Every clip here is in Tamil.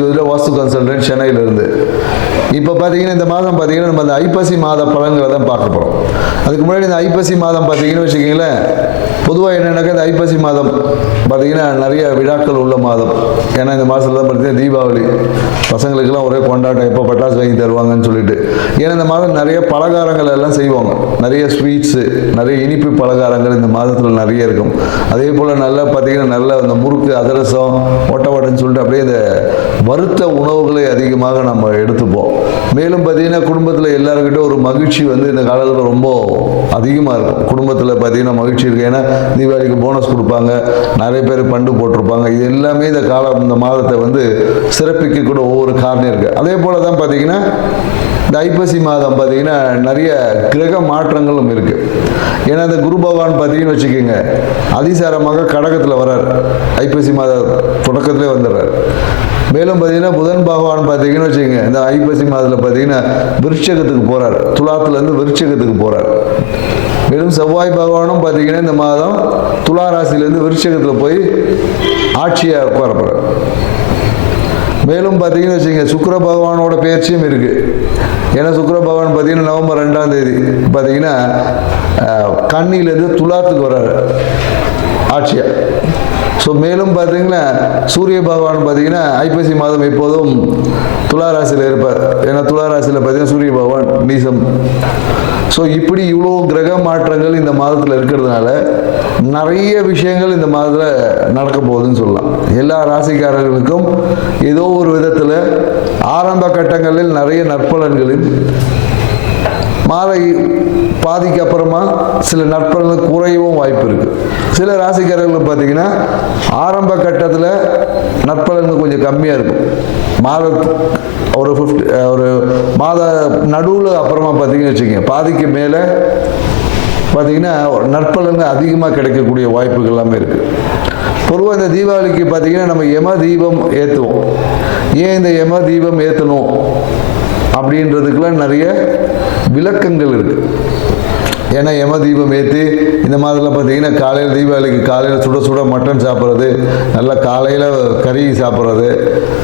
ஜோதிட வாஸ்து கன்சல்டன்ட் சென்னையிலிருந்து. இப்போ பார்த்தீங்கன்னா இந்த மாதம் பார்த்தீங்கன்னா நம்ம அந்த ஐப்பசி மாத பலன்களை தான் பார்க்க போகிறோம். அதுக்கு முன்னாடி இந்த ஐப்பசி மாதம் பார்த்தீங்கன்னு வச்சுக்கிங்களேன், பொதுவாக என்னென்னாக்கா இந்த ஐப்பசி மாதம் பார்த்தீங்கன்னா நிறைய விழாக்கள் உள்ள மாதம். ஏன்னா இந்த மாதத்தில் தான் பார்த்தீங்கன்னா தீபாவளி, பசங்களுக்கெல்லாம் ஒரே கொண்டாட்டம், எப்போ பட்டாசு வாங்கி தருவாங்கன்னு சொல்லிட்டு. ஏன்னா இந்த மாதம் நிறைய பலகாரங்கள் எல்லாம் செய்வாங்க, நிறைய ஸ்வீட்ஸு, நிறைய இனிப்பு பலகாரங்கள் இந்த மாதத்தில் நிறைய இருக்கும். அதே போல் நல்லா பார்த்தீங்கன்னா நல்ல அந்த முறுக்கு, அதிரசம், ஓட்டவாட்டன்னு சொல்லிட்டு அப்படியே இந்த வறுத்த உணவுகளை அதிகமாக நம்ம எடுத்துப்போம். மேலும் பார்த்தீங்கன்னா குடும்பத்தில் எல்லாருக்கிட்ட ஒரு மகிழ்ச்சி இந்த காலத்தில் ரொம்ப அதிகமாக இருக்கும். குடும்பத்தில் பார்த்தீங்கன்னா மகிழ்ச்சி இருக்குது. ஏன்னா தீபாவளிக்கு போனஸ் கொடுப்பாங்க, நிறைய பேர் பண்டு போட்டிருப்பாங்க. இது எல்லாமே இந்த மாதத்தை சிறப்பிக்க கூட ஒவ்வொரு காரணம் இருக்குது. அதே போல் தான் பார்த்தீங்கன்னா இந்த ஐப்பசி மாதம் பார்த்தீங்கன்னா நிறைய கிரக மாற்றங்களும் இருக்குது. ஏன்னா இந்த குரு பகவான் பார்த்தீங்கன்னு வச்சுக்கோங்க, அதிசாரமாக கடகத்தில் வர்றார், ஐப்பசி மாத தொடக்கத்திலே வந்துடுறார். மேலும் பார்த்தீங்கன்னா புதன் பகவான் பார்த்தீங்கன்னு வச்சுக்கோங்க, இந்த ஐப்பசி மாதத்தில் பார்த்தீங்கன்னா விருட்சகத்துக்கு போகிறார், துலாத்துலேருந்து விருட்சகத்துக்கு போகிறார். மேலும் செவ்வாய் பகவானும் பார்த்தீங்கன்னா இந்த மாதம் துலா ராசியிலேருந்து விருட்சகத்தில் போய் ஆட்சியாக உட்கார போகிறார். மேலும் பார்த்தீங்கன்னு வச்சுக்கோங்க, சுக்கிர பகவானோட பயிற்சியும் இருக்குது. ஏன்னா சுக்கிர பகவான் பார்த்தீங்கன்னா நவம்பர் 2ஆம் தேதி பார்த்தீங்கன்னா கன்னியிலேருந்து துலாத்துக்கு வர்றாரு ஆட்சியாக. ஸோ மேலும் பார்த்தீங்கன்னா சூரிய பகவான் பார்த்தீங்கன்னா ஐப்பசி மாதம் எப்போதும் துலா ராசியில் இருப்பார். ஏன்னா துலா ராசியில் பார்த்தீங்கன்னா சூரிய பகவான் நீசம். ஸோ இப்படி இவ்வளோ கிரக மாற்றங்கள் இந்த மாதத்தில் இருக்கிறதுனால நிறைய விஷயங்கள் இந்த மாதத்தில் நடக்க போகுதுன்னு சொல்லலாம். எல்லா ராசிக்காரர்களுக்கும் ஏதோ ஒரு விதத்தில் ஆரம்ப கட்டங்களில் நிறைய நற்பலன்களும், மாத பாதிக்கு அப்புறமா சில நற்பலன்கள் குறையவும் வாய்ப்பு இருக்குது. சில ராசிக்காரர்கள் பார்த்தீங்கன்னா ஆரம்ப கட்டத்தில் நற்பலன்கள் கொஞ்சம் கம்மியாக இருக்கும். ஒரு மாத நடுவில் அப்புறமா பார்த்தீங்கன்னு வச்சுக்கோங்க, பாதிக்கு மேலே பார்த்தீங்கன்னா நற்பலன்கள் அதிகமாக கிடைக்கக்கூடிய வாய்ப்புகள் எல்லாமே இருக்குது. பொதுவாக இந்த தீபாவளிக்கு பார்த்தீங்கன்னா நம்ம யம தீபம் ஏற்றுவோம். ஏன் இந்த யம தீபம் ஏற்றணும் அப்படின்றதுக்கெல்லாம் நிறைய விளக்கங்கள் இருக்குது. ஏன்னா யம தீபம் ஏற்றி இந்த மாதத்தில் பார்த்தீங்கன்னா காலையில் தீபாவளிக்கு காலையில் சுட சுட மட்டன் சாப்பிட்றது, நல்லா காலையில் கறி சாப்பிட்றது,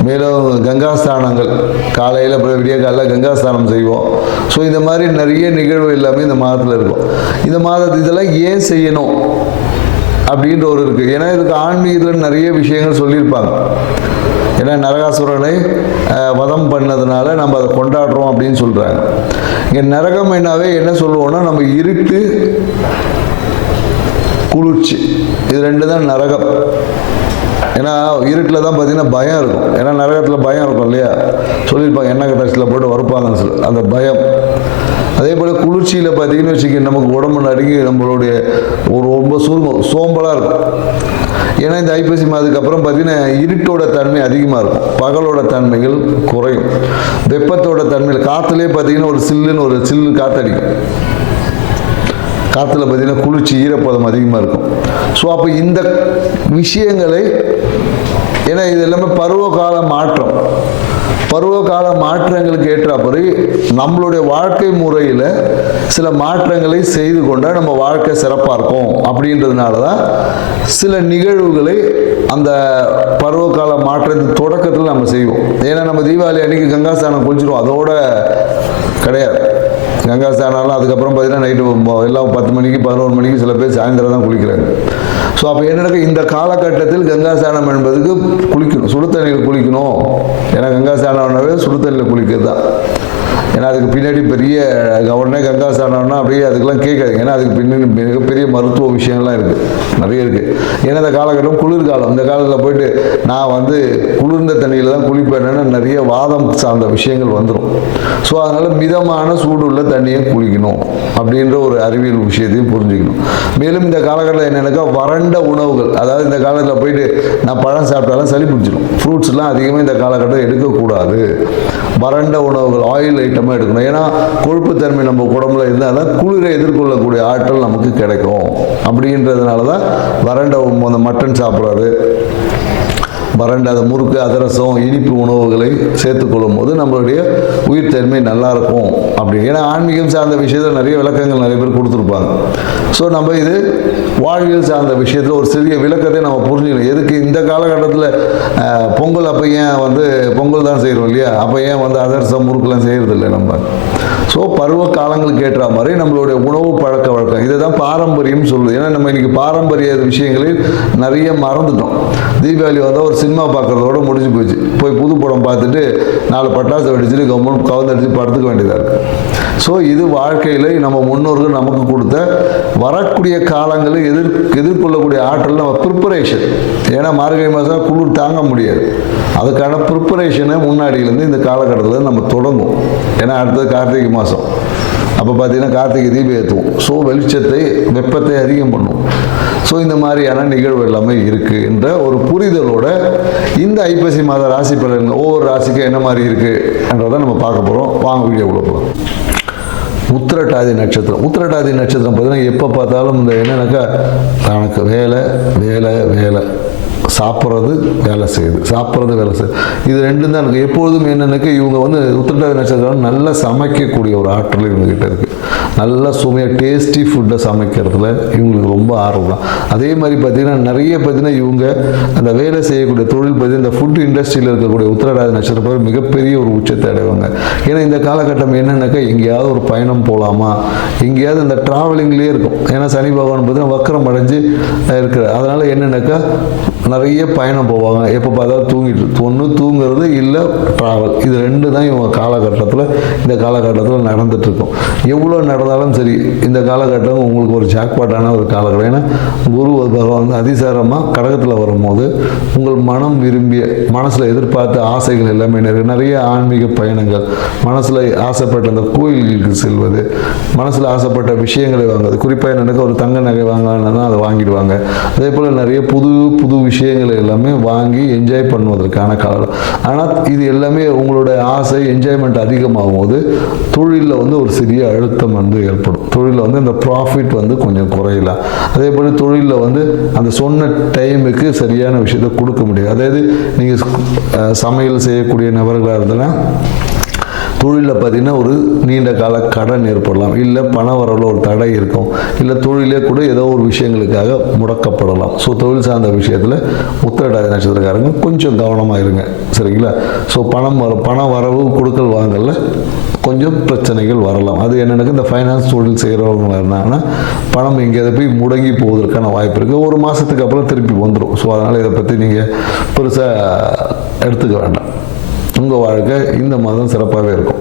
மேலும் கங்காஸ்தானங்கள் காலையில் விடிய காலையில் கங்காஸ்தானம் செய்வோம். ஸோ இந்த மாதிரி நிறைய நிகழ்வு எல்லாமே இந்த மாதத்தில் இருக்கும். இந்த இதெல்லாம் ஏன் செய்யணும் அப்படின்ற ஒரு இருக்குது. ஏன்னா இதுக்கு ஆன்மீகத்தில் நிறைய விஷயங்கள் சொல்லியிருப்பாங்க. ஏன்னா நரகாசுரனை வதம் பண்ணதுனால நம்ம அதை கொண்டாடுறோம் அப்படின்னு சொல்கிறாங்க. இங்கே நரகம் என்ன சொல்லுவோம்னா, நம்ம இருட்டு, குளிர்ச்சி, இது ரெண்டு தான் நரகம். ஏன்னா இருட்டில் தான் பார்த்தீங்கன்னா பயம் இருக்கும். ஏன்னா நரகத்தில் பயம் இருக்கும் இல்லையா, சொல்லியிருப்பாங்க எண்ணெய் டஸ்ட்டில் போட்டு வறுப்பாங்கன்னு சொல்லி, அந்த பயம். அதே போல் குளிர்ச்சியில் பார்த்தீங்கன்னு வச்சுக்க, நமக்கு உடம்பு நடுங்கி நம்மளுடைய ரொம்ப சோம்பலாக இருக்கும். ஏன்னா இந்த ஐப்பசி மாதத்துக்கு அப்புறம் பார்த்தீங்கன்னா இருட்டோட தன்மை அதிகமாக இருக்கும், பகலோட தன்மைகள் குறையும். வெப்பத்தோட தன்மையில் காற்றுலேயே பார்த்தீங்கன்னா ஒரு சில்லு காற்றடிக்கும். காற்றுல பார்த்தீங்கன்னா குளிர்ச்சி, ஈரப்பதம் அதிகமாக இருக்கும். ஸோ அப்போ இந்த விஷயங்களை, ஏன்னா இது எல்லாமே பருவகால மாற்றங்களுக்கு ஏற்றாப்படி நம்மளுடைய வாழ்க்கை முறையில் சில மாற்றங்களை செய்து கொண்டால் நம்ம வாழ்க்கை சிறப்பாக இருக்கும். அப்படின்றதுனால தான் சில நிகழ்வுகளை அந்த பருவகால மாற்றத்தின் தொடக்கத்தில் நம்ம செய்வோம். ஏன்னா நம்ம தீபாவளி அன்னைக்கு கங்காஸ்தானம் குளிச்சிடுவோம், அதோட கிடையாது. கங்காஸ்தானம்லாம் அதுக்கப்புறம் பார்த்தீங்கன்னா நைட்டு எல்லாம் 10 மணிக்கு 11 மணிக்கு சில பேர் சாயந்தரம் தான் குளிக்கிறாங்க. ஸோ அப்போ என்ன, இந்த காலகட்டத்தில் கங்காஸ்தானம் என்பதுக்கு குளிக்கணும், சுடு தண்ணியில் குளிக்கணும். ஏன்னா கங்காஸ்தானம்னாவே சுடு தண்ணியில் குளிக்கிறது தான். ஏன்னா அதுக்கு பின்னாடி பெரிய உடனே கங்காஸ்தானம்னா அப்படியே அதுக்கெல்லாம் கேட்காதுங்க. ஏன்னா அதுக்கு பின்னாடி மிகப்பெரிய மருத்துவ விஷயங்கள்லாம் இருக்குது, நிறைய இருக்குது. ஏன்னா இந்த காலகட்டம் குளிர்காலம், இந்த காலத்தில் போயிட்டு நான் குளிர்ந்த தண்ணியில் தான் குளிப்பேன்னா நிறைய வாதம் சார்ந்த விஷயங்கள் வந்துடும். ஸோ அதனால் மிதமான சூடுள்ள தண்ணியை குளிக்கணும் அப்படின்ற ஒரு அறிவியல் விஷயத்தையும் புரிஞ்சுக்கணும். மேலும் இந்த காலகட்டத்தில் என்னென்னாக்கா வறண்ட உணவுகள், அதாவது இந்த காலத்தில் போயிட்டு நான் பழம் சாப்பிட்டாலும் சளி பிடிச்சிடும். ஃப்ரூட்ஸ்லாம் அதிகமாக இந்த காலகட்டம் எடுக்கக்கூடாது. வறண்ட உணவுகள், ஆயில் ஐட்டமாக எடுக்கணும். ஏன்னா கொழுப்புத்தன்மை நம்ம உடம்புல இருந்தால் தான் குளிரை எதிர்கொள்ளக்கூடிய ஆற்றல் நமக்கு கிடைக்கும். அப்படின்றதுனால தான் வறண்ட மட்டன் சாப்பிட்றது, வறண்ட முறுக்கு அதிரசம் இனிப்பு உணவுகளை சேர்த்துக்கொள்ளும் போது நம்மளுடைய உயிர்த்தன்மை நல்லா இருக்கும் அப்படி. ஏன்னா ஆன்மீகம் சார்ந்த விஷயத்தில் நிறைய விளக்கங்கள் நிறைய பேர் கொடுத்துருப்பாங்க. ஸோ நம்ம இது வாழ்வியல் சார்ந்த விஷயத்தில் ஒரு சிறிய விளக்கத்தை நம்ம புரிஞ்சுக்கணும். எதுக்கு இந்த காலகட்டத்தில் பொங்கல் அப்போ ஏன் பொங்கல் தான் செய்கிறோம் இல்லையா, அப்போ ஏன் அதிரசம் முறுக்கெல்லாம் செய்கிறதில்லை நம்ம. ஸோ பருவ காலங்களுக்கு ஏற்ற மாதிரி நம்மளுடைய உணவு பழக்க வழக்கம் இதை தான் பாரம்பரியம் சொல்லுது. ஏன்னா நம்ம இன்னைக்கு பாரம்பரிய விஷயங்களில் நிறைய மறந்துட்டோம். தீபாவளி வந்தால் ஒரு சினிமா பார்க்குறதோட முடிஞ்சு போச்சு. போய் புது படம் பார்த்துட்டு 4 பட்டாசு வெடிச்சுட்டு கவர்மெண்ட் கவுந்தடிச்சு படுத்துக்க வேண்டியதாக இருக்குது. ஸோ இது வாழ்க்கையில் நம்ம முன்னோர்கள் நமக்கு கொடுத்த வரக்கூடிய காலங்களில் எதிர்கொள்ளக்கூடிய ஆற்றல் நம்ம ப்ரிப்பரேஷன். ஏன்னா மார்கழி மாதம் குளிர் தாங்க முடியாது. அதுக்கான ப்ரிப்பரேஷனை முன்னாடியிலேருந்து இந்த காலகட்டத்தில் நம்ம தொடங்கும். ஏன்னா அடுத்தது கார்த்திகை மாதம். அப்போ பார்த்தீங்கன்னா கார்த்திகை தீபம் ஏற்றுவோம். ஸோ வெளிச்சத்தை வெப்பத்தை அதிகம் பண்ணுவோம். ஸோ இந்த மாதிரியான நிகழ்வு எல்லாமே இருக்குது என்ற ஒரு புரிதலோட இந்த ஐப்பசி மாத ராசி பலன்கள் ஒவ்வொரு ராசிக்கும் என்ன மாதிரி இருக்குன்றதை நம்ம பார்க்க போகிறோம். வாங்க வீடியோக்குள்ள போகிறோம். உத்திரட்டாதி நட்சத்திரம். உத்திரட்டாதி நட்சத்திரம் பார்த்தீங்கன்னா எப்போ பார்த்தாலும் இந்த என்னன்னாக்கா தனக்கு வேலை வேலை வேலை, சாப்பிட்றது வேலை செய்யுது, சாப்பிட்றது வேலை செய்யுது, இது ரெண்டும் தான் இருக்குது. எப்பொழுதும் என்னென்னாக்கா இவங்க உத்திரட்டாதி நட்சத்திரம் நல்லா சமைக்கக்கூடிய ஒரு ஆற்றல் இவங்ககிட்ட இருக்குது. நல்லா சுமையாக டேஸ்டி ஃபுட்டை சமைக்கிறதுல இவங்களுக்கு ரொம்ப ஆர்வம் தான். அதே மாதிரி பார்த்திங்கன்னா நிறைய பார்த்திங்கன்னா இவங்க அந்த வேலை செய்யக்கூடிய தொழில் பார்த்திங்கன்னா இந்த ஃபுட் இண்டஸ்ட்ரியில் இருக்கக்கூடிய உத்திரட்டாதி நட்சத்திரம் மிகப்பெரிய ஒரு உச்சத்தை அடைவாங்க. ஏன்னா இந்த காலகட்டம் என்னென்னாக்கா எங்கேயாவது ஒரு பயணம் போகலாமா, எங்கேயாவது இந்த ட்ராவலிங்லேயே இருக்கும். ஏன்னா சனி பகவான் பார்த்திங்கன்னா வக்கரம் அடைஞ்சு இருக்கிற அதனால் என்னென்னாக்கா நிறைய பயணம் போவாங்க. எப்போ பார்த்தாலும் ஒன்று தூங்குறது இல்லை ட்ராவல், இது ரெண்டு தான் இவங்க காலகட்டத்தில் இந்த காலகட்டத்தில் நடந்துகிட்ருக்கும். எவ்வளோ நடந்தாலும் சரி இந்த காலகட்டம் உங்களுக்கு ஒரு ஜாக்பாட்டான ஒரு காலகட்டம். ஏன்னா குரு பகவான் அதிசாரமாக கடகத்தில் வரும்போது உங்கள் மனம் விரும்பிய மனசில் எதிர்பார்த்த ஆசைகள் எல்லாமே நிறைய ஆன்மீக பயணங்கள், மனசில் ஆசைப்பட்ட அந்த கோயில்களுக்கு செல்வது, மனசில் ஆசைப்பட்ட விஷயங்களை வாங்குவது, குறிப்பாக எனக்கு ஒரு தங்க நகை வாங்கலான்னா அதை வாங்கிடுவாங்க. அதே போல் நிறைய புது புது விஷயங்களை எல்லாமே வாங்கி என்ஜாய் பண்ணுவதற்கான காலம். ஆனால் இது எல்லாமே உங்களோட ஆசை என்ஜாய்மெண்ட் அதிகமாகும் போது தொழிலில் ஒரு சிறிய அழுத்தம் ஏற்படும். தொழிலில் இந்த ப்ராஃபிட் கொஞ்சம் குறையலாம். அதே போல் தொழிலில் அந்த சொன்ன டைமுக்கு சரியான விஷயத்தை கொடுக்க முடியாது. அதாவது நீங்கள் சமையல் செய்யக்கூடிய நபர்களாக இருந்தனா தொழிலில் பார்த்திங்கன்னா ஒரு நீண்ட கால கடன் ஏற்படலாம், இல்லை பண வரவில் ஒரு தடை இருக்கும், இல்லை தொழிலே கூட ஏதோ ஒரு விஷயங்களுக்காக முடக்கப்படலாம். ஸோ தொழில் சார்ந்த விஷயத்தில் உத்திரட்டாதி நட்சத்திரக்காரங்க கொஞ்சம் கவனமாக இருங்க, சரிங்களா? ஸோ பண வரவு கொடுக்கல் வாங்கல கொஞ்சம் பிரச்சனைகள் வரலாம். அது என்னென்னா இந்த ஃபைனான்ஸ் தொழில் செய்கிறவங்க இருந்தாங்கன்னா பணம் எங்கேயாவது போய் முடங்கி போவதற்கான வாய்ப்பு இருக்குது. ஒரு மாதத்துக்கு அப்புறம் திருப்பி வந்துடும். ஸோ அதனால் இதை பற்றி நீங்கள் பெருசாக எடுத்துக்க வேண்டாம். உங்கள் வாழ்க்கை இந்த மாதம் சிறப்பாகவே இருக்கும்.